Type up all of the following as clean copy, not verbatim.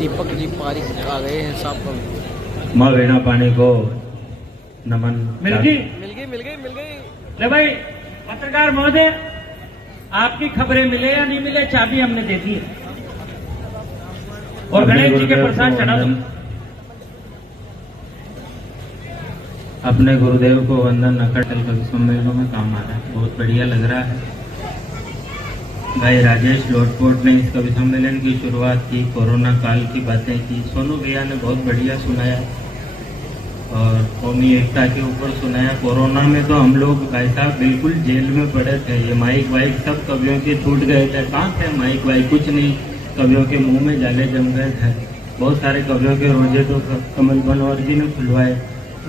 दीपक जी पारिक आ गए हैं साहब। माँ वीणा पानी को नमन। मिल गई। मिल गई। ले भाई पत्रकार महोदय, आपकी खबरें मिले या नहीं मिले, चाबी हमने दे दी है और गणेश जी के प्रसाद चढ़ा दो। अपने गुरुदेव को वंदन अखंड कवि सम्मेलनों में काम आ रहा है, बहुत बढ़िया लग रहा है। भाई राजेश लोटपोट ने इस कवि सम्मेलन की शुरुआत की, कोरोना काल की बातें की। सोनू भैया ने बहुत बढ़िया सुनाया और कौमी एकता के ऊपर सुनाया। कोरोना में तो हम लोग भाई साहब बिल्कुल जेल में पड़े थे। ये माइक वाइक सब कवियों के छूट गए थे। कहाँ थे माइक वाइक, कुछ नहीं, कवियों के मुंह में जाले जम गए थे। बहुत सारे कवियों के रोजे तो कमल बनौर जी ने खुलवाए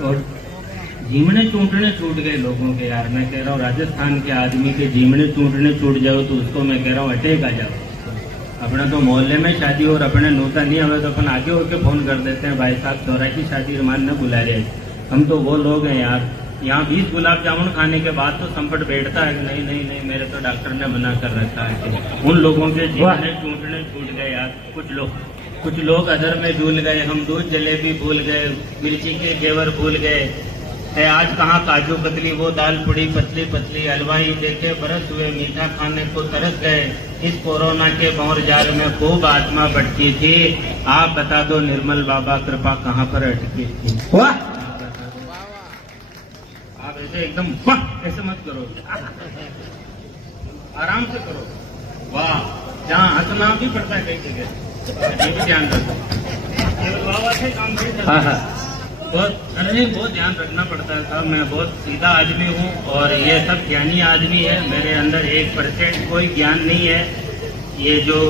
और जीमने चूंटने छूट गए लोगों के। यार मैं कह रहा हूँ राजस्थान के आदमी के जीमने चूंटने छूट जाओ तो उसको मैं कह रहा हूँ अटैक आ जाओ। अपने तो मोहल्ले में शादी और अपने नोता नहीं हमें तो अपन आगे होकर फोन कर देते हैं, भाई साहब चौरा की शादी रमान न बुला रहे। हम तो वो लोग हैं यार, यहाँ 20 गुलाब जामुन खाने के बाद तो संकट बैठता है। नहीं नहीं नहीं, मेरे तो डॉक्टर ने मना कर रखा है। उन लोगों के जीमने चूंटने छूट गए यार। कुछ लोग अदर में झूल गए, हम दूध जलेबी भूल गए, मिर्ची के घेवर भूल गए है। आज कहाँ काजू कतली, वो दाल पुड़ी पतली पतली, हलवाई देखे बरस हुए, मीठा खाने को तरस गए। इस कोरोना के भंवर जाल में खूब आत्मा भटकी थी। आप बता दो निर्मल बाबा कृपा कहाँ पर अटकी थी। वाह, आप ऐसे एकदम वाह ऐसे मत करो, आराम से करो। वाह, जहाँ हंसना भी पड़ता है कई जगह, ये भी ध्यान रखो। बाबा से काम बहुत ध्यान रखना पड़ता है साहब। मैं बहुत सीधा आदमी हूँ और ये सब ज्ञानी आदमी है। मेरे अंदर 1% कोई ज्ञान नहीं है। ये जो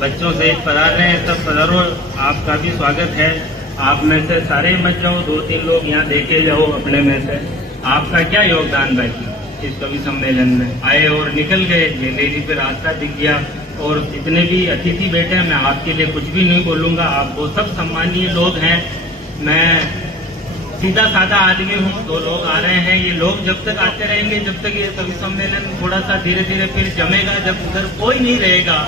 बच्चों से पढ़ा रहे हैं सब पधारो, आपका भी स्वागत है। आप में से सारे मत जाओ, 2-3 लोग यहाँ देखे जाओ अपने में से। आपका क्या योगदान बाकी इस कवि सम्मेलन में? आए और निकल गए, लेडी पे रास्ता दिख गया। और जितने भी अतिथि बैठे हैं, मैं आपके लिए कुछ भी नहीं बोलूंगा। आप वो सब सम्मानीय लोग हैं। मैं सीधा साधा आदमी हूँ। 2 लोग आ रहे हैं, ये लोग जब तक आते रहेंगे, जब तक ये कवि सम्मेलन थोड़ा सा धीरे धीरे फिर जमेगा। जब उधर कोई नहीं रहेगा,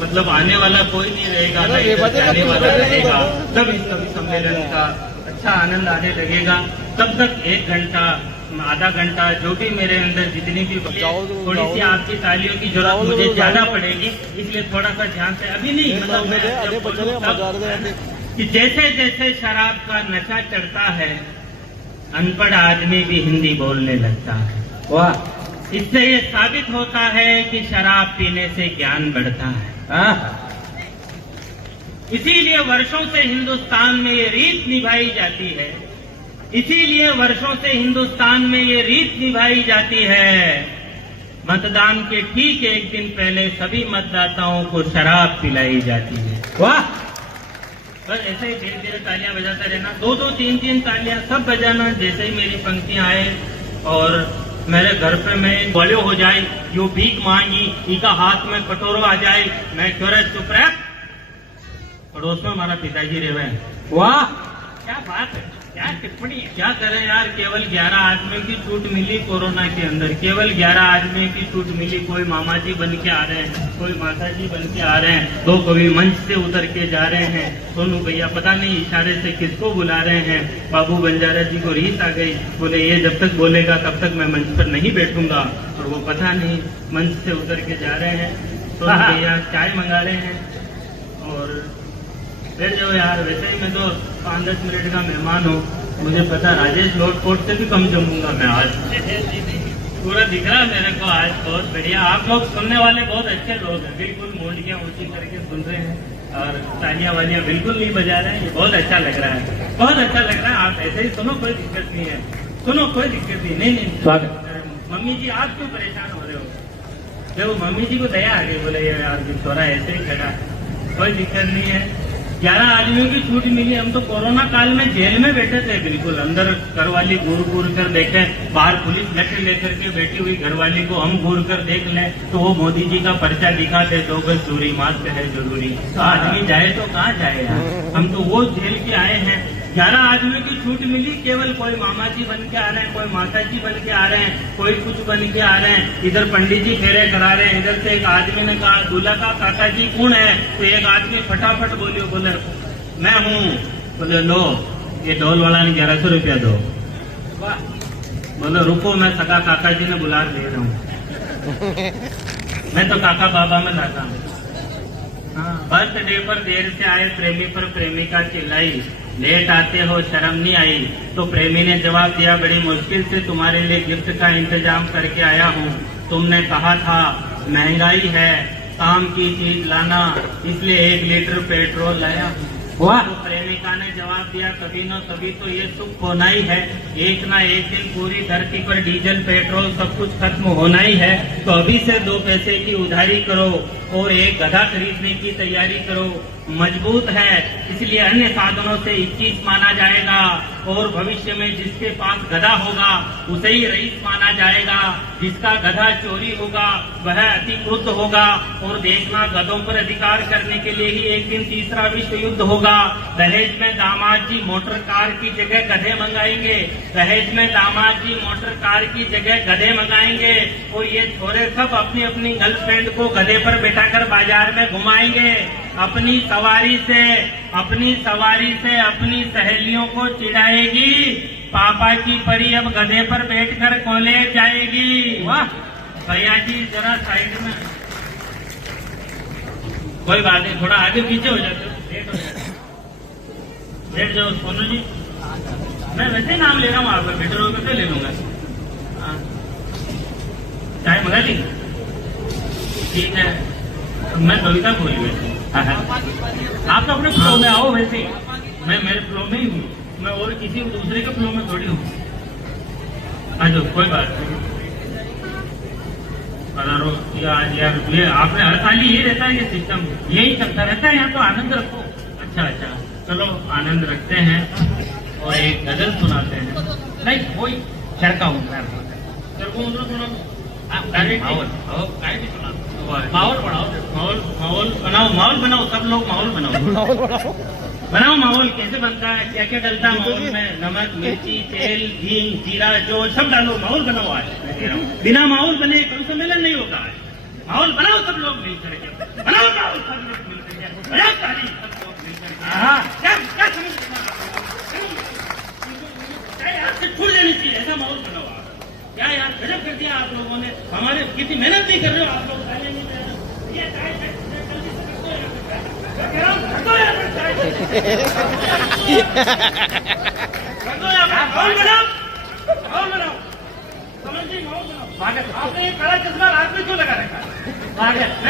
मतलब आने वाला कोई नहीं रहेगा, जाने वाला रहेगा, तब इस कवि सम्मेलन का अच्छा आनंद आने लगेगा। तब तक 1 घंटा आधा घंटा जो भी मेरे अंदर जितनी भी थोड़ी सी आपकी तालियों की जरूरत मुझे ज्यादा पड़ेगी, इसलिए थोड़ा सा ध्यान से अभी नहीं, मतलब कि जैसे जैसे शराब का नशा चढ़ता है, अनपढ़ आदमी भी हिंदी बोलने लगता है। वाह, इससे ये साबित होता है कि शराब पीने से ज्ञान बढ़ता है। इसीलिए वर्षों से हिंदुस्तान में ये रीत निभाई जाती है। इसीलिए वर्षों से हिंदुस्तान में ये रीत निभाई जाती है। मतदान के ठीक 1 दिन पहले सभी मतदाताओं को शराब पिलाई जाती है। वाह, बस ऐसे ही धीरे धीरे तालियां बजाता रहना, 2-2, 3-3 तालियां सब बजाना। जैसे ही मेरी पंक्तियां आए और मेरे घर पे मैं बोले हो जाए, यू भीख मांगी, इका हाथ में कटोरो आ जाए, मैं क्यों चुप रहा। पड़ोस में हमारा पिताजी रहे। वाह, क्या बात है, क्या टिप्पणी है। क्या करें यार, केवल 11 आदमियों की छूट मिली कोरोना के अंदर, केवल 11 आदमियों की छूट मिली। कोई मामा जी बन के आ रहे हैं, कोई माता जी बन के आ रहे हैं, 2 कवि मंच से उतर के जा रहे हैं। सोनू भैया पता नहीं इशारे से किसको बुला रहे हैं। बाबू बंजारा जी को रीत आ गई, बोले ये जब तक बोलेगा तब तक मैं मंच पर नहीं बैठूंगा, और वो पता नहीं मंच से उतर के जा रहे हैं। सोनू भैया चाय मंगा रहे हैं और बैठ जाओ यार। वैसे ही मैं तो 5-10 मिनट का मेहमान हूँ, मुझे पता राजेश लोटपोट से भी कम जमूंगा मैं आज। पूरा दिख रहा है मेरे को आज, बहुत बढ़िया। आप लोग सुनने वाले बहुत अच्छे लोग हैं, बिल्कुल मोंडियां ऊंची करके सुन रहे हैं और तालियां वालियां बिल्कुल नहीं बजा रहे हैं। ये बहुत अच्छा लग रहा है, बहुत अच्छा लग रहा है। आप ऐसे ही सुनो, कोई दिक्कत नहीं है, सुनो कोई दिक्कत नहीं। नहीं नहीं स्वागत। मम्मी जी आप क्यों परेशान हो रहे हो? जब मम्मी जी को दया आ गई, बोले यार छोरा ऐसे ही खड़ा, कोई दिक्कत नहीं है। 11 आदमियों की छूट मिली। हम तो कोरोना काल में जेल में बैठे थे, बिल्कुल अंदर घरवाली घूर घूर कर देखे, बाहर पुलिस लठे लेकर के बैठी हुई घरवाली को हम घूर कर देख लें तो वो मोदी जी का पर्चा दिखाते, 2 गज दूरी, मास्क है जरूरी। तो आदमी जाए तो कहाँ जाए यार। हम तो वो जेल के आए हैं 11 आदमियों की छूट मिली, केवल कोई मामा जी बन के आ रहे हैं, कोई माता जी बन के आ रहे हैं, कोई कुछ बन के आ रहे हैं। इधर पंडित जी फेरे करा रहे हैं। इधर से एक आदमी ने कहा दूल्हा का काका जी कौन है, तो एक आदमी फटाफट बोलियो, बोले मैं हूँ। बोले लो ये ढोल वाला ने 1100 रुपया दो। बोलो रुको मैं सगा काका जी ने बुला ले रहा हूँ। मैं तो काका बाबा में लाता हूँ। बर्थडे पर देर से आए प्रेमी पर प्रेमिका चिल्लाई, लेट आते हो शर्म नहीं आई। तो प्रेमी ने जवाब दिया, बड़ी मुश्किल से तुम्हारे लिए गिफ्ट का इंतजाम करके आया हूँ। तुमने कहा था महंगाई है, काम की चीज लाना, इसलिए 1 लीटर पेट्रोल लाया हूँ। वाह। तो प्रेमिका ने जवाब दिया, कभी न कभी तो ये सुख होना ही है। एक ना एक दिन पूरी धरती पर डीजल पेट्रोल सब कुछ खत्म होना ही है। तो अभी से 2 पैसे की उधारी करो और एक गधा खरीदने की तैयारी करो। मजबूत है इसलिए अन्य साधनों से 21 माना जाएगा और भविष्य में जिसके पास गधा होगा उसे ही रईस माना जाएगा। जिसका गधा चोरी होगा वह अति क्रुद्ध होगा। और देखना गधों पर अधिकार करने के लिए ही एक दिन तीसरा विश्व युद्ध होगा। दहेज में दामाद जी मोटर कार की जगह गधे मंगाएंगे। दहेज में दामाद जी मोटर कार की जगह गधे मंगाएंगे। और ये छोरे सब अपनी अपनी गर्लफ्रेंड को गधे पर बैठाकर बाजार में घुमाएंगे। अपनी सवारी से अपनी सहेलियों को चिढ़ाएगी। पापा की परी अब गधे पर बैठकर कॉलेज जाएगी। वाह भैया जी जरा साइड में, कोई बात नहीं, थोड़ा आगे पीछे हो जाते हो, लेट हो जाते। लेट जाओ सोनू जी, मैं वैसे ही नाम ले रहा हूँ, आप बेटर होकर तो ले लूंगा। चाय मंगा ली? ठीक है, मैं कविता बोली वैसे। आप तो अपने फ्लो में आओ। वैसे मैं मेरे फ्लो में ही हूँ, मैं और किसी दूसरे के फ्लो में थोड़ी हूँ। हाँ जो कोई बात नहीं। यार ये आपने हर साल ही ये रहता है, ये सिस्टम यही चलता रहता है। यहाँ तो आनंद रखो। अच्छा चलो आनंद रखते हैं और एक गजल सुनाते हैं। नहीं वही चरका हूँ माहौल बनाओ, सब लोग माहौल बनाओ। माहौल कैसे बनता है, क्या क्या डलता है माहौल में, नमक मिर्ची तेल घी जीरा जो सब डालो, माहौल बनाओ। आज बिना माहौल बने कोई सम्मेलन नहीं होता है। माहौल बनाओ सब लोग मिलकर, बनाओ माहौल सब लोग मिलकर, बनाओ ताली सब लोग मिलकर। क्या आपसे छूट जानी चाहिए, ऐसा माहौल बनाओ आप। क्या यार गजब कर दिया आप लोगों ने, हमारे कितनी मेहनत नहीं कर रहे हो आप लोग। आपने ये काला चश्मा रात में क्यों लगा रखा है?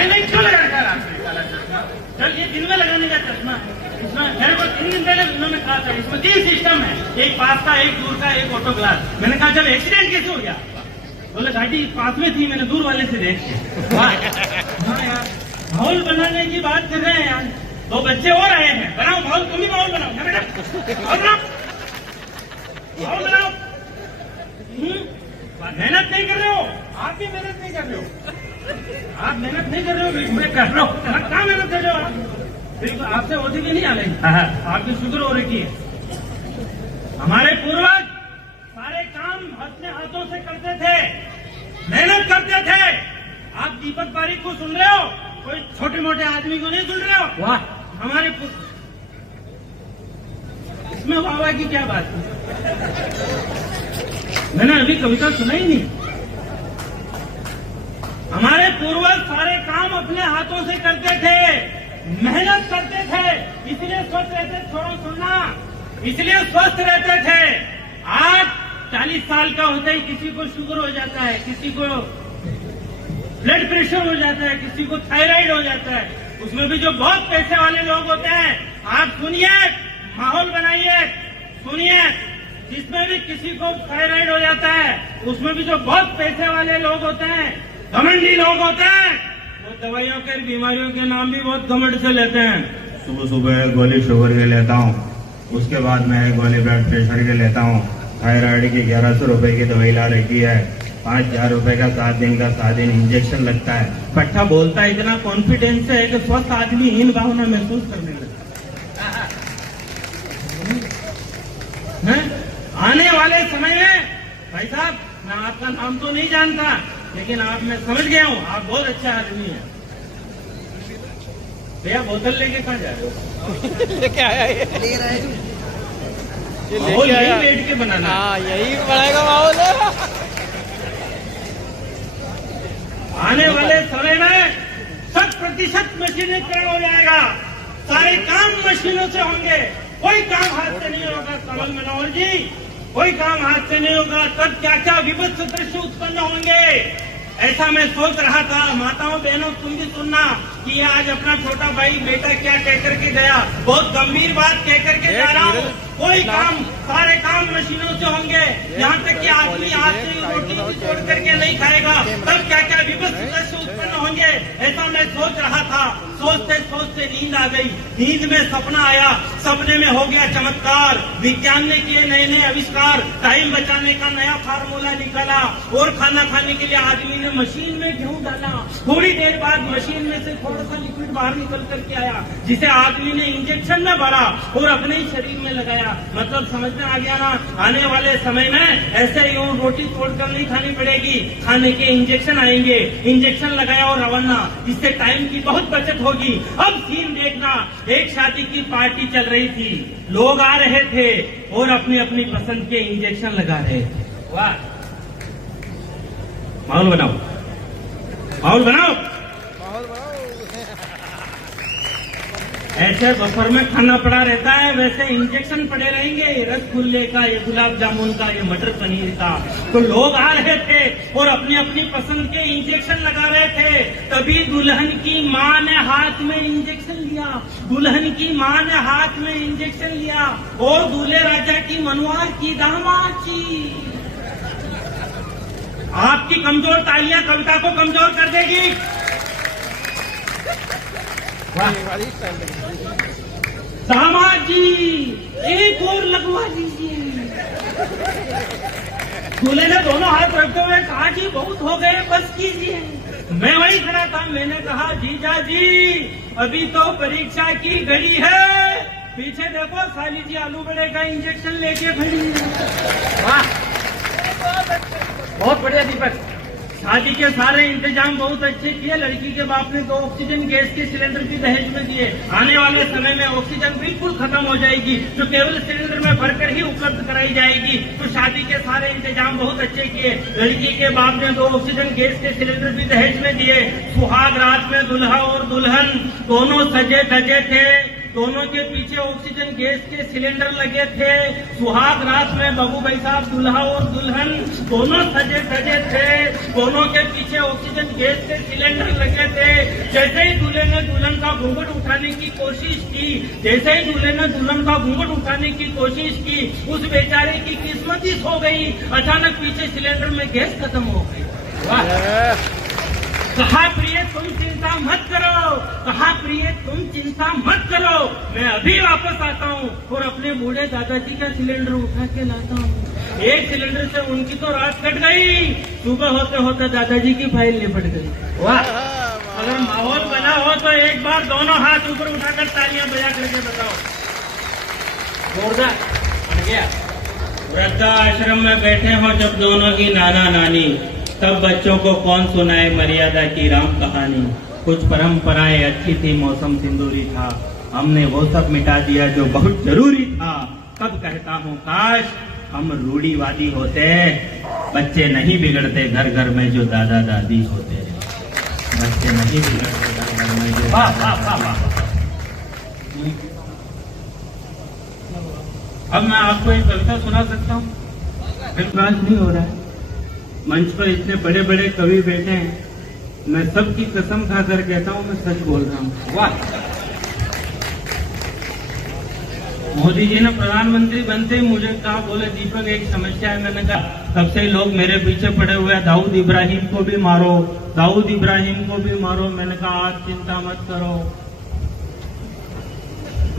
नहीं क्यों लगा रखा है रात में काला चश्मा? चल ये दिन में लगाने का चश्मा है। इसमें मेरे को 3 दिन पहले उन्होंने कहा था इसमें 3 सिस्टम है, एक पास का, एक दूर का, एक ऑटो ग्लास। मैंने कहा चल एक्सीडेंट कैसे हो गया? बोले गाड़ी पास में थी, मैंने दूर वाले से देख के। हाँ यार माहौल बनाने की बात कर रहे हैं यार। 2 बच्चे और आए हैं, बनाओ माहौल, तुम भी माहौल बनाओ। माहौल बनाओ। मेहनत नहीं कर रहे हो, आप भी मेहनत नहीं कर रहे हो। आप मेहनत नहीं कर रहे हो, मैं कर रहा हूँ। कहाँ मेहनत कर रहे हो आप? आपसे ओटीपी नहीं आ रही, आपकी शुगर हो रही है। हमारे पूर्वज सारे काम अपने हाथों से करते थे, मेहनत करते थे। आप दीपक पारिक को सुन रहे हो, कोई छोटे मोटे आदमी को नहीं सुन रहे हो। वाह हमारे इसमें वाह की क्या बात है? मैंने अभी कविता सुना ही नहीं। हमारे पूर्वज सारे काम अपने हाथों से करते थे, मेहनत करते थे, इसलिए स्वस्थ रहते। छोड़ो सुनना, इसलिए स्वस्थ रहते थे। आज 40 साल का होता ही किसी को शुगर हो जाता है, किसी को ब्लड प्रेशर हो जाता है, किसी को थायराइड हो जाता है। उसमें भी जो बहुत पैसे वाले लोग होते हैं, आप सुनिए, माहौल बनाइए, सुनिए, जिसमें भी किसी को थायराइड हो जाता है, उसमें भी जो बहुत पैसे वाले लोग होते हैं, घमंडी लोग होते हैं, वो दवाइयों के बीमारियों के नाम भी बहुत घमंड से लेते हैं। सुबह सुबह गोली शुगर के लेता हूँ, उसके बाद मैं गोली ब्लड प्रेशर के लेता हूँ। थायराइड की 1100 रुपए की दवाई ला रखी है। 5000 रुपए का 7 दिन का 7 दिन इंजेक्शन लगता है। पट्टा बोलता इतना कॉन्फिडेंस है कि स्वस्थ आदमी हीन भावना महसूस करने लगता है। हैं? आने वाले समय में भाई साहब, मैं आपका नाम तो नहीं जानता, लेकिन आप मैं समझ गया हूँ, आप बहुत अच्छा आदमी है। भैया बोतल लेके कहाँ जा रहे हो? लेके आया ये ले रहा है ये माहौल लेके आया। यही बैठ के बनाना है। हाँ यही बढ़ाएगा माहौल। आने वाले समय में 100% मशीनीकरण हो जाएगा। सारे काम मशीनों से होंगे, कोई काम हाथ से नहीं होगा। कमल मनोहर जी, कोई काम हाथ से नहीं होगा। तब क्या क्या विभत्स दृश्य उत्पन्न होंगे, ऐसा मैं सोच रहा था। माताओं बहनों, तुम भी सुनना कि ये आज अपना छोटा भाई बेटा क्या कह करके गया। बहुत गंभीर बात कह करके जा रहा हूँ। कोई काम, सारे काम मशीनों से होंगे। यहाँ तक कि आदमी हाथ से रोटी भी तोड़ करके नहीं खाएगा। तब क्या क्या विभत्स दृश्य उत्पन्न होंगे, ऐसा मैं सोच रहा था। सोचते सोचते नींद आ गई। नींद में सपना आया, सपने में हो गया चमत्कार। विज्ञान ने किए नए नए आविष्कार, टाइम बचाने का नया फार्मूला निकाला। और खाना खाने के लिए आदमी ने मशीन में गेहूं डाला। थोड़ी देर बाद मशीन में से थोड़ा सा लिक्विड बाहर निकल करके आया, जिसे आदमी ने इंजेक्शन में भरा और अपने ही शरीर में लगाया। मतलब समझ में आ गया ना। आने वाले समय में ऐसे यूं रोटी तोड़कर नहीं खानी पड़ेगी, खाने के इंजेक्शन आएंगे। इंजेक्शन लगाया और रवाना, इससे टाइम की बहुत बचत होगी। अब सीन देखना, एक शादी की पार्टी चल रही थी, लोग आ रहे थे और अपनी अपनी पसंद के इंजेक्शन लगा रहे थे। वाह, माहौल बनाओ, माहौल बनाओ। माहौल बनाओ। ऐसे दोपहर में खाना पड़ा रहता है, वैसे इंजेक्शन पड़े रहेंगे। रसगुल्ले का, ये गुलाब जामुन का, ये मटर पनीर का। तो लोग आ रहे थे और अपनी अपनी पसंद के इंजेक्शन लगा रहे थे। तभी दुल्हन की माँ ने हाथ में इंजेक्शन लिया। दुल्हन की माँ ने हाथ में इंजेक्शन लिया और दूल्हे राजा की मनवार की दामाद की। आपकी कमजोर तालियां कविता को कमजोर कर देगी। दामाद जी, एक और लगवा दीजिए। दूल्हे ने दोनों हाथ रखते हुए कहा, जी बहुत हो गए, बस कीजिए। मैं वही खड़ा था, मैंने कहा, जीजा जी अभी तो परीक्षा की घड़ी है। पीछे देखो, साली जी आलू बड़े का इंजेक्शन लेके खड़ी है। वाह, बहुत बढ़िया दीपक। शादी के सारे इंतजाम बहुत अच्छे किए। लड़की के बाप ने 2 ऑक्सीजन गैस के सिलेंडर भी दहेज में दिए। आने वाले समय में ऑक्सीजन बिल्कुल खत्म हो जाएगी, जो केवल सिलेंडर में भरकर ही उपलब्ध कराई जाएगी। तो शादी के सारे इंतजाम बहुत अच्छे किए। लड़की के बाप ने 2 ऑक्सीजन गैस के सिलेंडर भी दहेज में दिए। सुहाग रात में दुल्हा और दुल्हन दोनों सजे धजे थे। दोनों के पीछे ऑक्सीजन गैस के सिलेंडर लगे थे। सुहाग रात में बाबू भाई साहब, दुल्हा और दुल्हन दोनों सजे धजे थे। दोनों के पीछे ऑक्सीजन गैस के सिलेंडर लगे थे। जैसे ही दूल्हे ने दुल्हन का घूंघट उठाने की कोशिश की, जैसे ही दूल्हे ने दुल्हन का घूंघट उठाने की कोशिश की, उस बेचारे की किस्मत ही सो गई। अचानक पीछे सिलेंडर में गैस खत्म हो गई। वाह। कहा, प्रिय तुम चिंता मत करो। कहा, प्रिय तुम चिंता मत करो, मैं अभी वापस आता हूँ और अपने बूढ़े दादाजी का सिलेंडर उठा के लाता हूँ। एक सिलेंडर से उनकी तो रात कट गई। सुबह होते होते दादाजी की फाइल निपट गई। वाह। अगर माहौल बना हो तो एक बार दोनों हाथ ऊपर उठाकर तालियां बजा करके बताओ। जोरदार बन गया। वृद्धाश्रम में बैठे हो जब दोनों की नाना नानी, तब बच्चों को कौन सुनाए मर्यादा की राम कहानी। कुछ परंपराएं अच्छी थी, मौसम सिंदूरी था, हमने वो सब मिटा दिया जो बहुत जरूरी था। कब कहता हूँ काश हम रूढ़ीवादी होते, बच्चे नहीं बिगड़ते घर घर में जो दादा दादी होते। बच्चे नहीं बिगड़ते घर घर में जो दादा दादी। अब मैं आपको एक कविता सुना सकता हूँ। विश्वास नहीं हो रहा है, मंच पर इतने बड़े बड़े कवि बैठे हैं, मैं सबकी कसम खाकर कहता हूँ मैं सच बोल रहा हूँ। वाह। मोदी जी ने प्रधानमंत्री बनते ही मुझे कहा, बोले दीपक एक समस्या है। मैंने कहा, तब से लोग मेरे पीछे पड़े हुए हैं, दाऊद इब्राहिम को भी मारो, दाऊद इब्राहिम को भी मारो। मैंने कहा आज चिंता मत करो,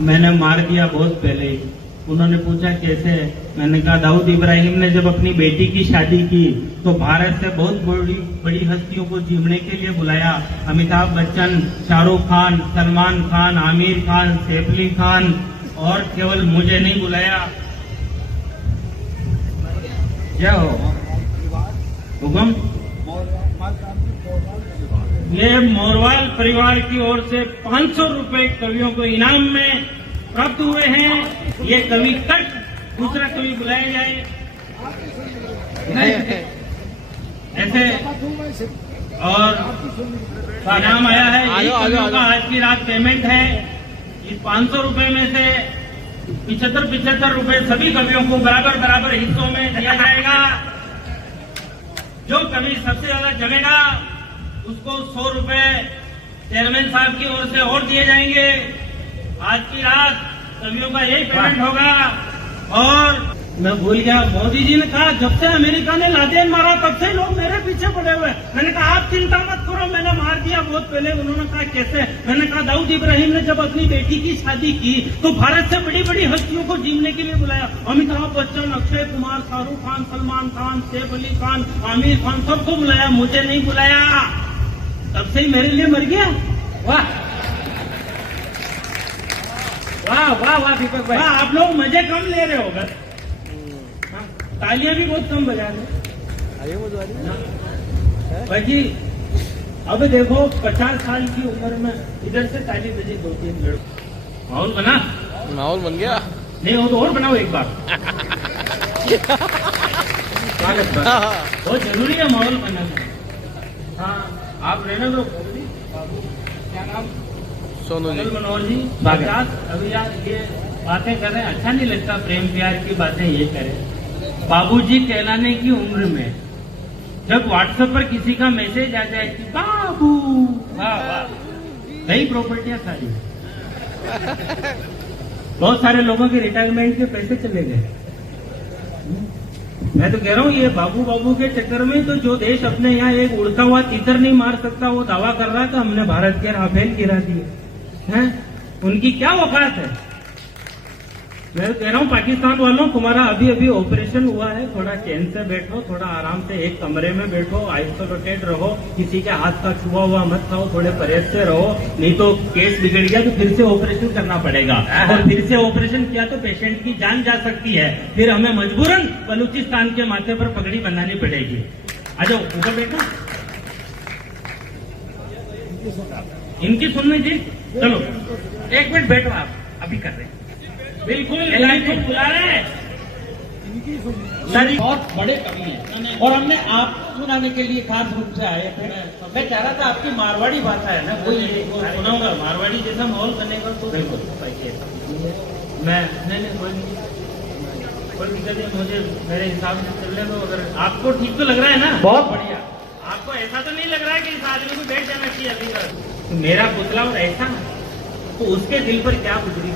मैंने मार दिया बहुत पहले ही। उन्होंने पूछा कैसे? मैंने कहा दाऊद इब्राहिम ने जब अपनी बेटी की शादी की तो भारत से बहुत बड़ी हस्तियों को जीवने के लिए बुलाया। अमिताभ बच्चन, शाहरुख खान, सलमान खान, आमिर खान, सैफ अली खान, और केवल मुझे नहीं बुलाया। क्या हो हुक्म? ये मोरवाल परिवार की ओर से 500 रुपए कवियों को इनाम में प्राप्त हुए हैं। ये कवि कट, दूसरा कवि बुलाया जाए ऐसे। और इनाम आया है, ये कवियों का आज की रात पेमेंट है। इस 500 रुपए में से 75 रुपए सभी कवियों को बराबर बराबर हिस्सों में दिया जाएगा। जो कवि सबसे ज्यादा जमेगा उसको 100 रुपए चेयरमैन साहब की ओर से और दिए जाएंगे। आज की रात कवियों का यही पेमेंट होगा। और मैं भूल गया, मोदी जी ने कहा जब से अमेरिका ने लादेन मारा तब से लोग मेरे पीछे पड़े हुए। मैंने कहा आप चिंता मत करो, मैंने मार दिया बहुत पहले। उन्होंने कहा कैसे? मैंने कहा दाऊद इब्राहिम ने जब अपनी बेटी की शादी की तो भारत से बड़ी बड़ी हस्तियों को जीवने के लिए बुलाया। अमिताभ बच्चन, अक्षय कुमार, शाहरुख खान, सलमान खान, सैफ अली खान, आमिर खान, सबको बुलाया, मुझे नहीं बुलाया। तब से ही मेरे लिए मर गया। वाह वाह वाह वाह दीपक भाई, आप लोग मजे कम ले रहे हो बस। तालियां भी बहुत कम बजा रहे भाई जी। अब देखो 50 साल की उम्र में इधर से ताली बजी 2-3 लड़के। माहौल बना? माहौल बन गया। नहीं हो तो और बनाओ एक बार। बहुत जरूरी है माहौल बनाना। हाँ आप रहने दो। क्या नाम? सोनू जी, मनोहर जी। अभी यार ये बातें कर रहे हैं, अच्छा नहीं लगता। प्रेम प्यार की बातें ये करें। बाबूजी कहलाने की उम्र में जब व्हाट्सएप पर किसी का मैसेज आ जाए कि बाबू, वाह वाह, नई प्रॉपर्टियां सारी। बहुत सारे लोगों के रिटायरमेंट के पैसे चले गए। मैं तो कह रहा हूँ ये बाबू बाबू के चक्कर में तो जो देश अपने यहाँ एक उड़ता हुआ तीतर नहीं मार सकता वो दावा कर रहा था हमने भारत के राफेल गिरा दिए हैं। उनकी क्या औकात है? मैं कह रहा हूँ पाकिस्तान वालों, तुम्हारा अभी अभी ऑपरेशन हुआ है, थोड़ा चैन से बैठो, थोड़ा आराम से एक कमरे में बैठो, आइसोलेटेड रहो, किसी के हाथ का छुआ हुआ मत खाओ, थोड़े परहेज से रहो, नहीं तो केस बिगड़ गया तो फिर से ऑपरेशन करना पड़ेगा। और फिर से ऑपरेशन किया तो पेशेंट की जान जा सकती है, फिर हमें मजबूरन बलूचिस्तान के माथे पर पगड़ी बनानी पड़ेगी। आ जाओ ऊपर बैठो। इनकी सुननी थी, चलो 1 मिनट बैठो, आप अभी कर रहे हैं। बिल्कुल इनको बुला रहे हैं। बहुत बड़े कवि हैं और हमने आप सुनाने के लिए खास रूप से आए थे। मैं चाह रहा था आपकी मारवाड़ी भाषा है ना, कोई सुनाऊंगा मारवाड़ी जैसा माहौल बनेगा तो बिल्कुल। मैं नहीं कोई दिक्कत नहीं, मुझे मेरे हिसाब से चलने दो। अगर आपको ठीक तो लग रहा है ना? बहुत बढ़िया। आपको ऐसा तो नहीं लग रहा है कि इस आदमी को बैठ जाना चाहिए अभी तक? तो मेरा पुतला और ऐसा तो उसके दिल पर क्या गुजरी?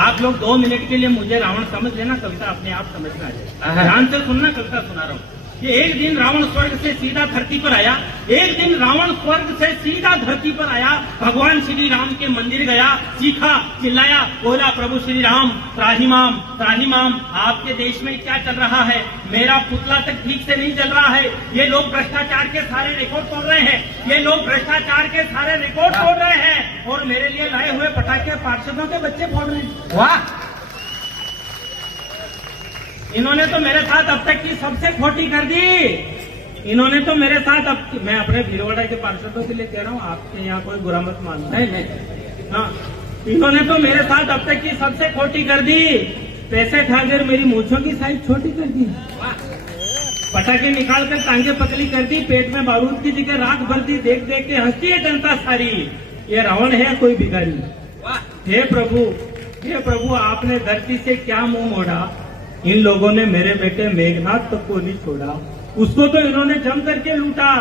आप लोग 2 मिनट के लिए मुझे रावण समझ लेना, कविता अपने आप समझ में आ जाए। ध्यान से सुनना, कविता सुना रहा हूँ। कि एक दिन रावण स्वर्ग से सीधा धरती पर आया, एक दिन रावण स्वर्ग से सीधा धरती पर आया, भगवान श्री राम के मंदिर गया, चीखा चिल्लाया, बोला प्रभु श्री राम त्राहिमाम त्राहिमाम, आपके देश में क्या चल रहा है? मेरा पुतला तक ठीक से नहीं चल रहा है, ये लोग भ्रष्टाचार के सारे रिकॉर्ड तोड़ रहे हैं, ये लोग भ्रष्टाचार के सारे रिकॉर्ड तोड़ रहे हैं और मेरे लिए लाए हुए पटाखे पार्षदों के बच्चे फोड़ रहे हैं। वाह, इन्होंने तो मेरे साथ अब तक की सबसे खोटी कर दी। इन्होंने तो मेरे साथ अब, मैं अपने भीलवाड़ा के पार्षदों के लिए कह रहा हूँ, आपके यहाँ कोई बुरा मत मानना है। हाँ, इन्होंने तो मेरे साथ अब तक की सबसे खोटी कर दी। पैसे खाकर मेरी मूंछों की साइज छोटी कर दी, पटाखे निकालकर टांगे पतली कर दी, पेट में बारूद की जगह राख भर दी, देख देख के हंसती है जनता सारी। ये रावण है कोई भिखारी? हे प्रभु, आपने धरती से क्या मुंह मोड़ा? इन लोगों ने मेरे बेटे मेघनाथ तक को नहीं छोड़ा। उसको तो इन्होंने जम करके लूटा,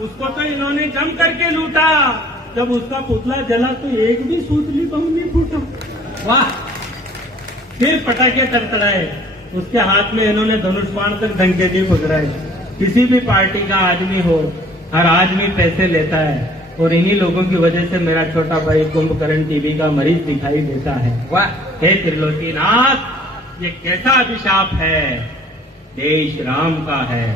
उसको तो इन्होंने जम करके लूटा। जब उसका पुतला जला तो एक भी सूतली बम नहीं फूटा। वाह, फिर पटाखे तड़तड़ाए, उसके हाथ में इन्होंने धनुष बाण तक डंके नहीं पकड़ाए। किसी भी पार्टी का आदमी हो, हर आदमी पैसे लेता है और इन्हीं लोगों की वजह से मेरा छोटा भाई कुंभकर्ण टीबी का मरीज दिखाई देता है। वाह, हे त्रिलोकीनाथ, ये कैसा अभिशाप है? देश राम का है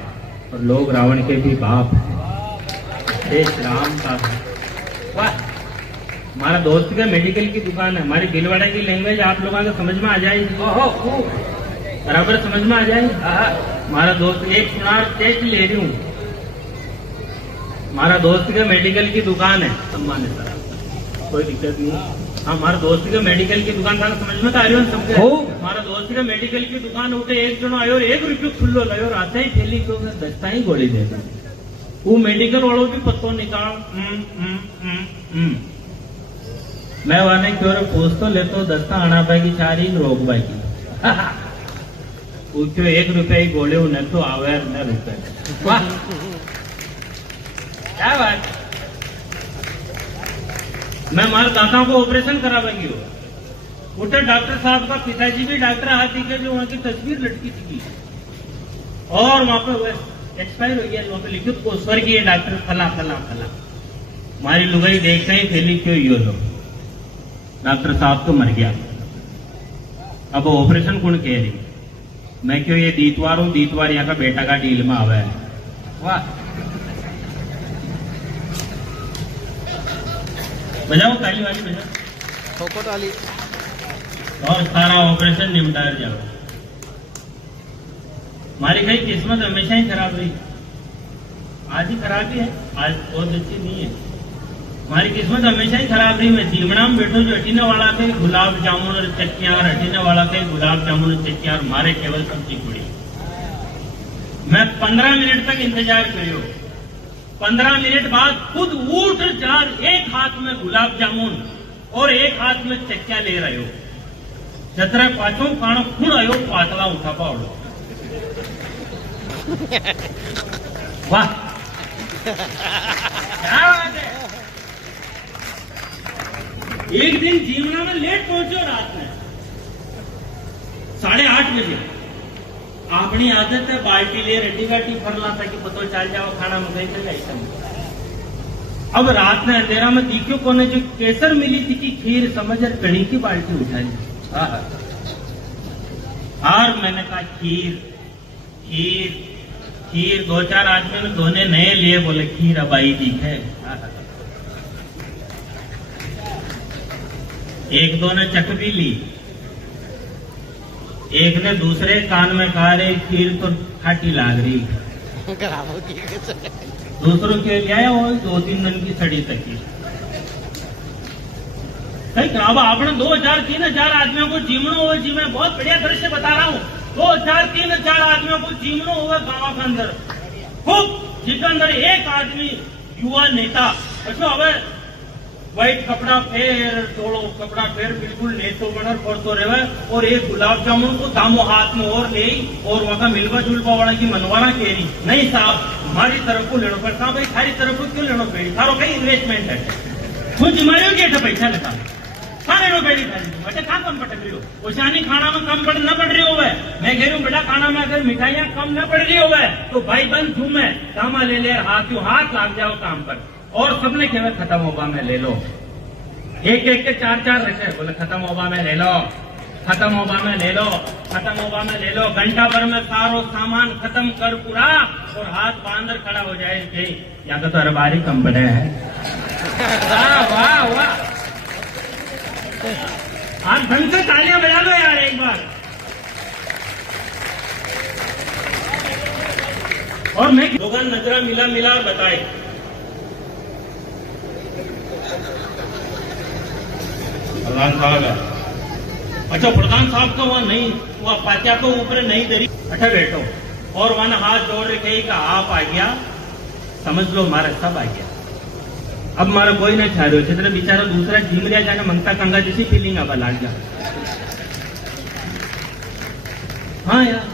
और लोग रावण के भी बाप हैं। देश राम का है। वाह, हमारा दोस्त का मेडिकल की दुकान है, हमारी भीलवाड़ा की लैंग्वेज आप लोगों को समझ में आ जाएगी। बराबर समझ में आ जाए। हमारा दोस्त एक सुनार टेस्ट ले रही हूँ। हमारा दोस्त के मेडिकल की दुकान है, सम्मान है सर, कोई दिक्कत नहीं। हाँ, हमारा दोस्त के मेडिकल की दुकान था, समझ में तो आ रही हो सबके। हमारा दोस्त के मेडिकल की दुकान उठे, एक जनो आयो और 1 रुपये खुल्लो लायो, आते ही थैली को दस्ता ही गोली देता। वो मेडिकल वालों की पत्तों निकाल मैं वाने क्यों पूछ तो ले तो दस्ता आना पाएगी चारी रोक पाएगी। पूछो 1 रुपये ही गोले उन्हें तो आवे न रुपये। वाह क्या बात। मैं मार दांतों को ऑपरेशन करावाएगी हो। उठे डॉक्टर साहब का पिताजी भी डॉक्टर हाथी के जो वहां की तस्वीर लटकी थी और वहां पे एक्सपायर हो गया, वहां पे लिखित को स्वर्गीय डॉक्टर फला फला फला। हमारी लुगाई देखते ही थैली क्यों यो लो, डॉक्टर साहब तो मर गया, अब ऑपरेशन कौन कह रही। मैं क्यों ये दीतवार हूं, दीतवार यहाँ का बेटा का डील में आवा है। वाह बजाओ ताली वाली बजाओ, ठोको ताली। और सारा ऑपरेशन निपटा जाओ। हमारी कई किस्मत हमेशा ही खराब रही, आज ही खराब ही है, आज बहुत अच्छी नहीं है। हमारी किस्मत हमेशा ही खराब रही। मैं जीवना में बैठो जो हटीने वाला थे गुलाब जामुन और चक्कियार, हटीने वाला थे गुलाब जामुन और चक्कियार, मारे केवल सब्जी पूरी। मैं 15 मिनट तक इंतजार करियो, 15 मिनट बाद खुद उठ जार, एक हाथ में गुलाब जामुन और एक हाथ में चक्किया ले रहे हो। जतरा पाचो काणो खुण आयो, पातला उठा पावड़ो। वाह क्या बात है। एक दिन जीवना में लेट पहुंचो, रात में 8:30 बजे। अपनी आदत है बाल्टी ले रड्डी गाटी फरला ताकि पतो चल जाओ खाना मंगाई कर आइटम। अब रात में अंधेरा में दिखो कोने जो केसर मिली थी कि खीर समझ कड़ी की बाल्टी उठाई। और मैंने कहा खीर खीर खीर। 2-4 आदमी ने दोने नए लिए, बोले खीर अब आई दिखे। एक दो ने चख भी ली, एक ने दूसरे कान में कहा रे खीर तो खाटी लाग रही। दूसरों के लिए आया वो 2-3 दिन की सड़ी तकी। खराब आपने 2,000-3,000 आदमियों को जीवनो हुआ जी। मैं बहुत बढ़िया तरह से बता रहा हूँ, 2,000-3,000 आदमियों को जीवनो हुआ गांव के अंदर खूब, जिसके अंदर एक आदमी युवा नेता अच्छा अब व्हाइट कपड़ा फेर तोड़ो, कपड़ा फेर बिल्कुल नेतो बनर पड़तो रहे और एक गुलाब जामुन को दामो हाथ में और ले और वहां का मिलवा जुलवा वाला की मनवारा केरी। नहीं साहब, हमारी तरफ को लेना पड़ता। भाई थारी तरफ को क्यों लेना पड़ी, थारो कई इन्वेस्टमेंट है, कुछ जिम्मेदारी की पैसा लगा खाने नो बेड़ी थारी बटे कहाँ कम पटक रही हो। ओशानी खाना में कम न पड़ रही हो। मैं कह रही हूँ बेटा खाना में अगर मिठाइयाँ कम न पड़ रही हो तो भाई बंद झूम है कामा ले ले, हाथ लाग जाओ काम पर। और सबने केवल खत्म होगा में ले लो, एक के 4-4 रखे, बोले खत्म होगा में ले लो, खत्म होगा में ले लो, खत्म होगा में ले लो। घंटा भर में सारो सामान खत्म कर पूरा और हाथ बांधर खड़ा हो जाए। या तो अरबारी कम बड़े है। वाह वाह वाह, आप ढंग से तालियां बजा लो यार एक बार। और मैं लोगों नजरा मिला बताए। प्रधान साहब है, अच्छा प्रधान साहब तो वह नहीं, वह पाचा को ऊपर नहीं दरी। अच्छा बैठो और वहां हाथ जोड़ रखे का आप आ गया, समझ लो हमारा सब आ गया। अब हमारा कोई नहीं छा रहे हो, जितना बेचारा दूसरा झीम लिया जाने मंगता कंगा जैसी फीलिंग अब लाग जा। हाँ यार,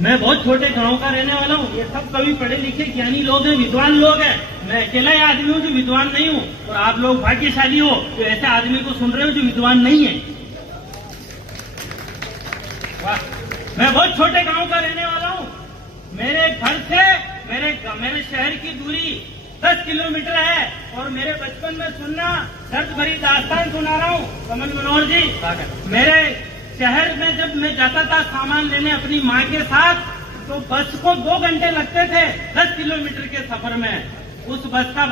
मैं बहुत छोटे गांव का रहने वाला हूँ। ये सब कभी पढ़े लिखे ज्ञानी लोग हैं, विद्वान लोग हैं। मैं अकेला ही आदमी हूँ जो विद्वान नहीं हूँ और आप लोग भाग्यशाली हो जो ऐसे आदमी को सुन रहे हो जो विद्वान नहीं है। वाह, मैं बहुत छोटे गांव का रहने वाला हूँ। मेरे घर से मेरे शहर की दूरी 10 किलोमीटर है और मेरे बचपन में सुनना दर्द भरी दास्तान सुना रहा हूँ। समझ मनोहर जी, मेरे शहर में जब मैं जाता था सामान लेने अपनी माँ के साथ तो बस को 2 घंटे लगते थे 10 किलोमीटर के सफर में। उस बस का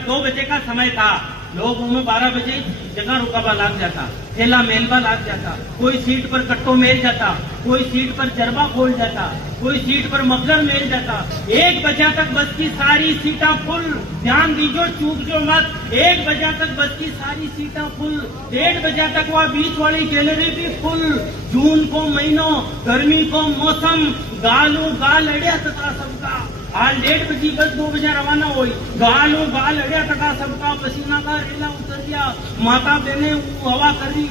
2 बजे का समय था। लोग में 12 बजे जगह रुकावा लाग जाता, ठेला मेलवा लाग जाता, कोई सीट पर कट्टो मेल जाता। कोई सीट पर चरबा खोल जाता, कोई सीट पर मफलर मेल जाता। 1 बजे तक बस की सारी सीटा फुल। ध्यान दीजो, चूक जो मत। 1 बजे तक बस की सारी सीटा फुल। 1:30 बजे तक वह बीच वाली गैलरी भी फुल। जून को महीनों, गर्मी को मौसम, गालू गाल अड़िया तथा सबका। आज 1:30 बजे बस 2 बजे रवाना हुई। गालू गाल अड़िया तथा सबका, पसीना का रेला उतर गया। माता बहने हवा कर रही,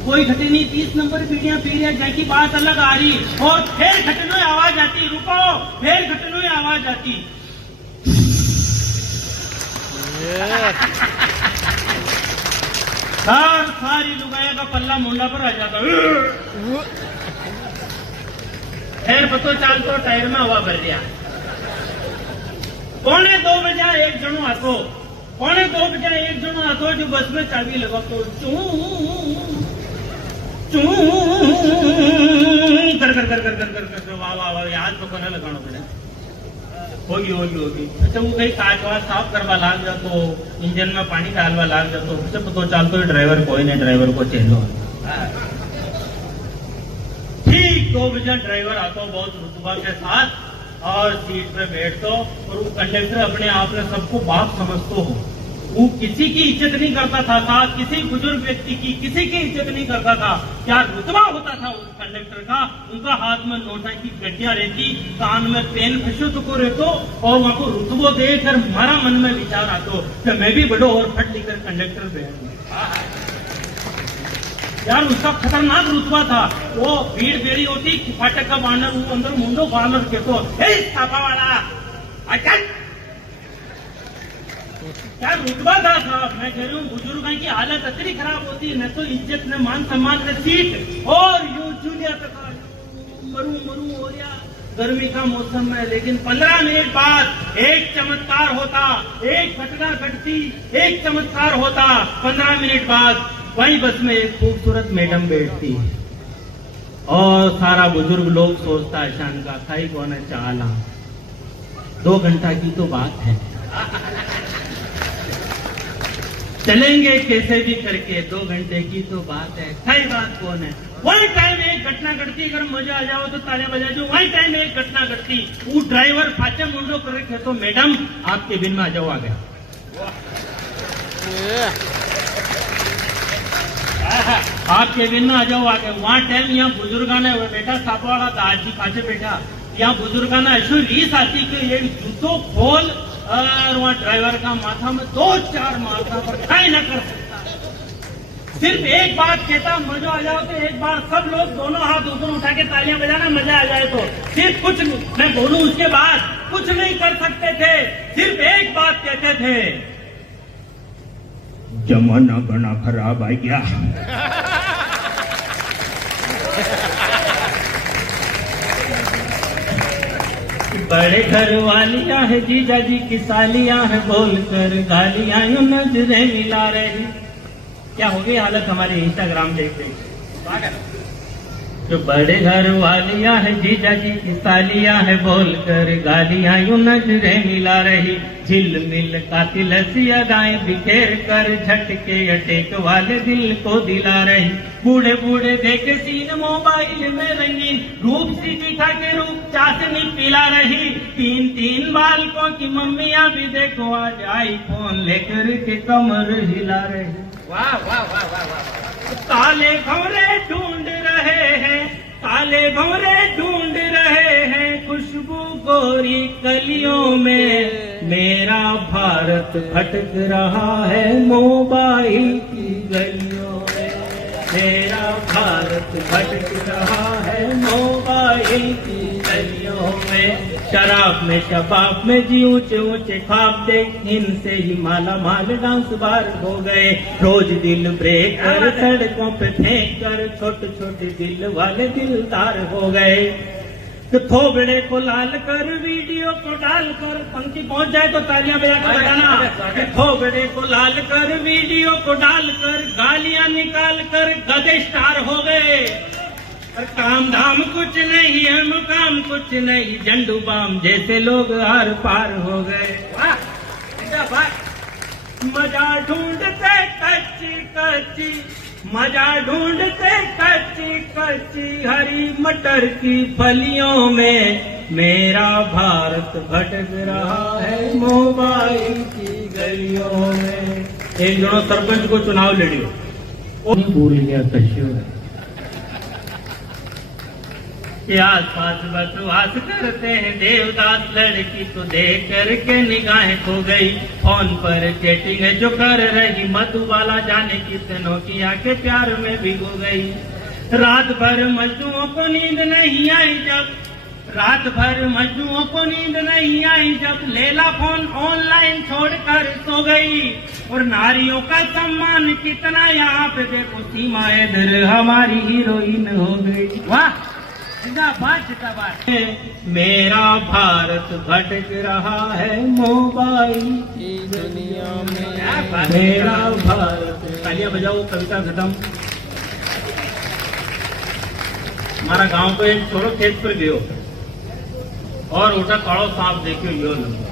कोई घटे नहीं। 30 नंबर पीढ़ियां पीढ़ियां जैसी बात अलग आ रही, और फिर घटनों आवाज आती। रुको, फिर घटनों आवाज आती। सारी लुगाया का पल्ला मुंडा पर आ जाता। फिर पतो चाल तो टायर में हवा भर दिया। 1:45 बजे एक जनो आतो। 1:45 बजे एक जनो आतो जो बस में चाबी लगा तो कर वाह वाह वाह, याद तो कोना लगाना पड़े। होगी। अच्छा, वो कहीं कागज साफ करवा लाग जातो, इंजन में पानी डालवा लाग जातो। अच्छा, पतो चालतो ड्राइवर कोई नहीं, ड्राइवर को चेलो। ठीक 2 बजे ड्राइवर आता बहुत रुतबा के साथ और सीट पे बैठतो, और वो कंडक्टर अपने आप में सबको बाप समझतो हो। वो किसी की इज्जत नहीं करता था, साथ किसी बुजुर्ग व्यक्ति की किसी की इज्जत नहीं करता था। क्या रुतबा होता था उस कंडक्टर का। उनका हाथ में नोटा की गड्डियां रहती, कान में पेन फंसो तो को रहतो, और वहां को रुतबो देखकर हमारा मन में विचार आतो कि मैं भी बड़ो और फट लेकर कंडक्टर बैठ। यार उसका खतरनाक रुतबा था। वो भीड़ बेड़ी होती, फाटक का बानर, वो अंदर मुंडो बानर के तो छापा वाला अटक। क्या रुतबा था साहब। मैं कह रही हूँ बुजुर्गों की हालत इतनी खराब होती, न तो इज्जत न मान सम्मान न सीट, और यूं जूलिया तक मरू हो गया गर्मी का मौसम में। लेकिन 15 मिनट बाद एक चमत्कार होता, एक घटना घटती, एक चमत्कार होता। 15 मिनट बाद वही बस में एक खूबसूरत मैडम बैठती, और सारा बुजुर्ग लोग सोचता है शान का खाई कौन है चाला। 2 घंटा की तो बात है, चलेंगे कैसे भी करके। 2 घंटे की तो बात है, खाई बात कौन है। वही टाइम एक घटना घटती, अगर मजा आ जाओ तो तालियां बजा दो। वही टाइम एक घटना घटती, वो ड्राइवर फाचे मुंडो कर रखे तो मैडम आपके बिन में आ जाओ, आ गया। आपके बिन में आ जाओ, आ गया। वहां टाइम यहाँ बुजुर्गा ने बेटा सापा वाला दादी पाचे बैठा, यहाँ बुजुर्गा ने ऐसी रीस आती कि ये जूतो खोल, और वहाँ ड्राइवर का माथा में 2-4 मारता, पर काय न कर सकता। सिर्फ एक बात कहता, मजा आ जाओ तो एक बार सब लोग दोनों हाथ ऊपर उठा के तालियां बजाना, मजा आ जाए तो। सिर्फ कुछ मैं बोलूं उसके बाद कुछ नहीं कर सकते थे, सिर्फ एक बात कहते थे, जमाना बना खराब आ गया। बड़े घर वालियां है जीजा जी की सालियां है, बोलकर गालियां यूं नजरें मिला रही। क्या हो गई हालत हमारी इंस्टाग्राम देख देख। जो बड़े घर वालियां है जीजा जी की सालियां है, बोलकर गालियां यूं नजरें मिला रही। झिलमिल कातिल सी अदाएं बिखेर कर झटके अटेक वाले दिल को दिला रही। बूढ़े बूढ़े देखे सीन मोबाइल में रंगीन, रूप सी दिखा के रूप चाशनी पिला रही। 3-3 बालकों की मम्मियां भी देखो आज आईफोन लेकर के कमर हिला रही। वाह वाह वाह वाह वाह। काले भंवरे ढूंढ रहे हैं, काले भंवरे ढूंढ रहे हैं खुशबू गोरी कलियों में। मेरा भारत भटक रहा है मोबाइल की गलियों में। मेरा भारत भटक रहा है मोबाइल की गलियों में। शराब में शबाब में जी ऊंचे ऊंचे ख्वाब देख, इनसे ही माला माल डांस बार हो गए। रोज दिल ब्रेक कर सड़कों पे फेंक कर छोटे छोटे दिल वाले दिलदार हो गए। तो थोबड़े को लाल कर वीडियो को डालकर, पंक्ति पहुंच जाए तो तालियां बजाकर बताना। थोबड़े को लाल कर वीडियो को डालकर गालियां निकाल कर गधे स्टार हो गए। और काम धाम कुछ नहीं है, मुकाम कुछ नहीं, झंडू बाम जैसे लोग आर पार हो गए। वाह, मजा ढूंढते कच्ची कच्ची मजा ढूंढते कच्ची कच्ची हरी मटर की फलियों में, मेरा भारत भटक रहा है मोबाइल की गलियों में। एक जणो सरपंच को चुनाव लड़ियो, बोलिया कश्यो के आसपास बसवास करते हैं देवदास, लड़की को देख करके निगाहें खो गई। फोन पर चैटिंग जो कर रही मधुबाला, जाने किस नोकिया के प्यार में भिगो गई। रात भर मजनुओं को नींद नहीं आई जब, रात भर मजनुओं को नींद नहीं आई जब, लैला फोन ऑनलाइन छोड़कर सो गई। और नारियों का सम्मान कितना यहाँ पे देखो, सीमा इधर हमारी हीरोइन हो गई। वाह, जिंदाबाद जिंदाबाद। मेरा भारत भटक रहा है मोबाइल की दुनिया में, मेरा भारत। तालियां बजाओ, कविता खत्म। हमारा गांव को एक छोड़ो खेत पर गयो और उठा काड़ो सांप देखियो यो लंबा,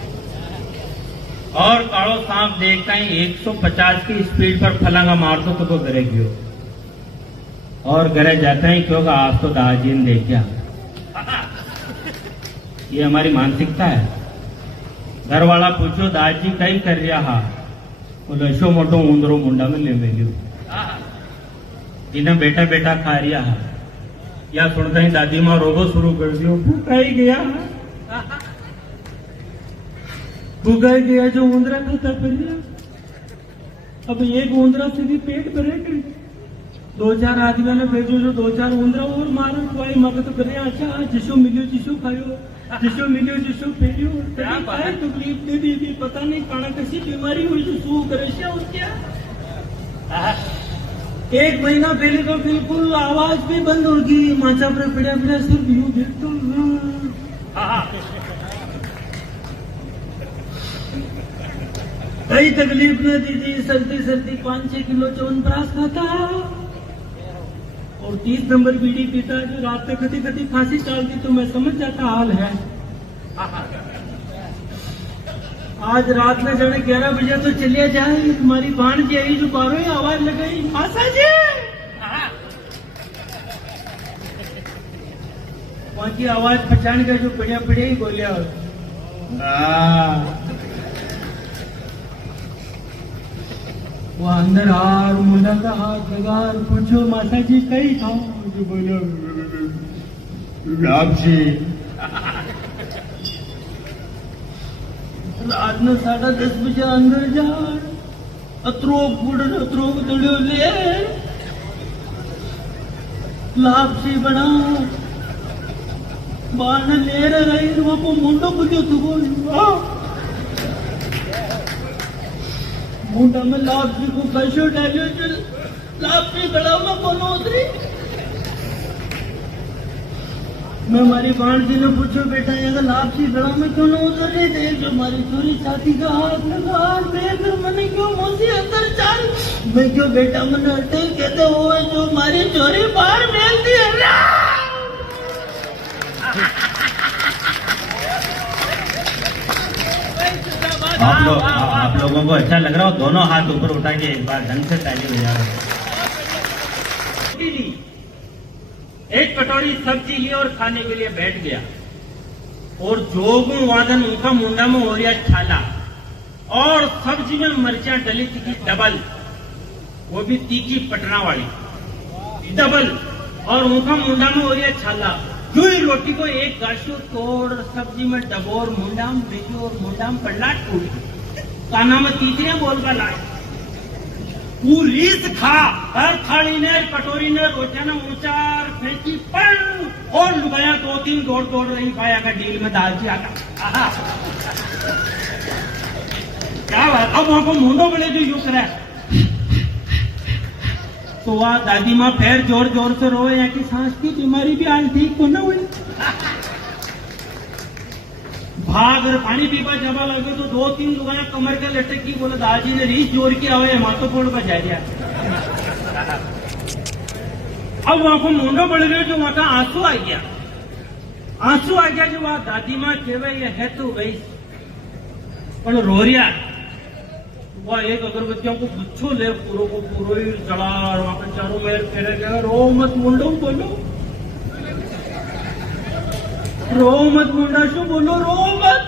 और काड़ो सांप देखता ही 150 की स्पीड पर फलांगा मार दो तो घरे गयो, और घरे जाता ही क्योंकि आप तो दादाजी ने देख गया। ये हमारी मानसिकता है। घर वाला पूछो दादाजी कई कर रहा हा, बोलो ऐसो मोटो ऊंदरो मुंडा में ले मिलियो, इन्हें बेटा बेटा खा रिया हा। या सुनता ही दादी माँ रोबो शुरू कर दियो, भूखा ही गया, भूखा ही गया जो ऊंदरा खाता पर। अब एक ऊंदरा से भी पेट भरे कर, 2-4 आदमी ने भेजो जो 2-4 ऊंदरा और मारो खुआई मगर तो करे। अच्छा जिसो मिलियो जिसो खायो, जिसो मिलियो जिसो फेरियो, क्या तकलीफ दे दी पता नहीं काना कैसी बीमारी हुई जो सू करे और क्या। 1 महीना पहले तो बिल्कुल आवाज भी बंद होगी, माचा पर पड़ा पड़ा सिर्फ यूं देखता हूँ। कई तकलीफ ने दीदी, सर्दी सर्दी 5-6 किलो च्यवनप्राश खाता और 30 नंबर बीड़ी पीता, जो रात में कभी कभी खांसी चालती तो मैं समझ जाता हाल है। आज रात में जाने 11 बजे तो चलिए जाए, तुम्हारी भाण जी आई जो बारों ही आवाज लगाई, मासा जी वहां की आवाज पहचान कर जो बढ़िया बढ़िया ही बोलिया। वो अंदर हार मुंडा का हाथ लगा, पूछो माता जी कई था, जो बोलो लापसी। रात में 10:30 बजे अंदर जा, अत्रोक दड़ियो ले लापसी बना, बाण ले रही वो मुंडो बुझो तू मुंडा में लापसी को कैसे डालियो, लापसी गला में कोनो उतरी। मैं हमारी बाण जी ने पूछो बेटा ये लापसी गला में क्यों न उतर रही थे, जो हमारी चोरी छाती का हाथ लगा, देख मैंने क्यों मौसी अंदर चल, मैं क्यों बेटा मैंने हटे कहते हुए जो हमारी चोरी बाहर मिलती है। आप लोगों को अच्छा लग रहा हो, दोनों हाथ ऊपर उठा के एक बार ढंग से ताली बजा रहे। एक कटोरी सब्जी ली और खाने के लिए बैठ गया, और जोगू वादन उनका मुंडा में हो रहा छाला, और सब्जी में मिर्चा डली थी डबल, वो भी तीखी पटना वाली डबल, और उनका मुंडा में हो रहा छाला। जो ही रोटी को एक गाशियो तोड़ सब्जी में डबोर मुंडाम भेजो और मुंडाम पल्ला टूट काना में तीसरे बोल का लाए पूरी खा। हर थाली ने कटोरी ने रोजाना ऊंचार फेंकी पर और लुगाया 2-3 दौड़ रही पाया का डील में दाल जी आता। क्या बात, अब वहां को मुंडो बड़े जो यूं करे तो वह दादी माँ फिर जोर जोर से रोए या कि सांस की बीमारी भी आज ठीक को न हुई। भाग और पानी पीपा जमा लगे तो 2-3 लुगाया कमर के लटक की, बोले दादी ने रीस जोर की आवे महत्वपूर्ण का जा दिया। अब वहां को मुंडो बढ़ गए जो वहां का आंसू आ गया, जो वहां दादी माँ केवे ये है तो गई पर रो रिया वह एक अगरबत्तियों को गुच्छो ले पूरो को पूरो ही जला और वहां पर चारों मेर फेरे गया। रो मत मुंडो बोलो, रो मत मुंडा शू बोलो, रो मत।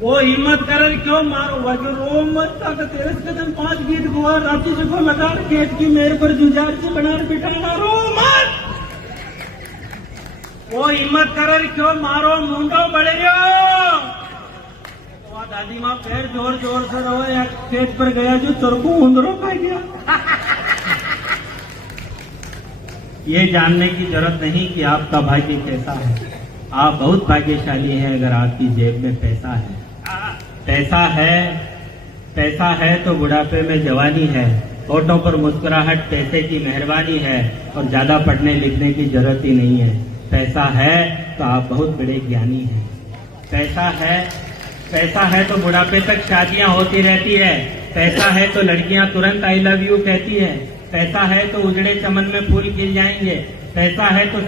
वो हिम्मत कर क्यों मारो वाजो, रो मत। ताकत तेरे कदम 5 गीत गुआ राती से को लगा खेत की मेरे पर जुझार से बना बिठाना, रो मत। वो हिम्मत कर क्यों मारो मुंडो बड़े दादी माँ पैर जोर जोर से रहो या पेट पर गया जो चरकू उंदरों खा गया। ये जानने की जरूरत नहीं कि आपका भाग्य कैसा है। आप बहुत भाग्यशाली हैं अगर आपकी जेब में पैसा है। पैसा है तो बुढ़ापे में जवानी है। होठों पर मुस्कुराहट पैसे की मेहरबानी है और ज्यादा पढ़ने लिखने की जरूरत ही नहीं है। पैसा है तो आप बहुत बड़े ज्ञानी हैं। पैसा है तो बुढ़ापे तक शादियां होती रहती है। पैसा है तो लड़कियां तुरंत आई लव यू कहती है। पैसा है तो उजड़े चमन में फूल खिल जाएंगे। पैसा है तो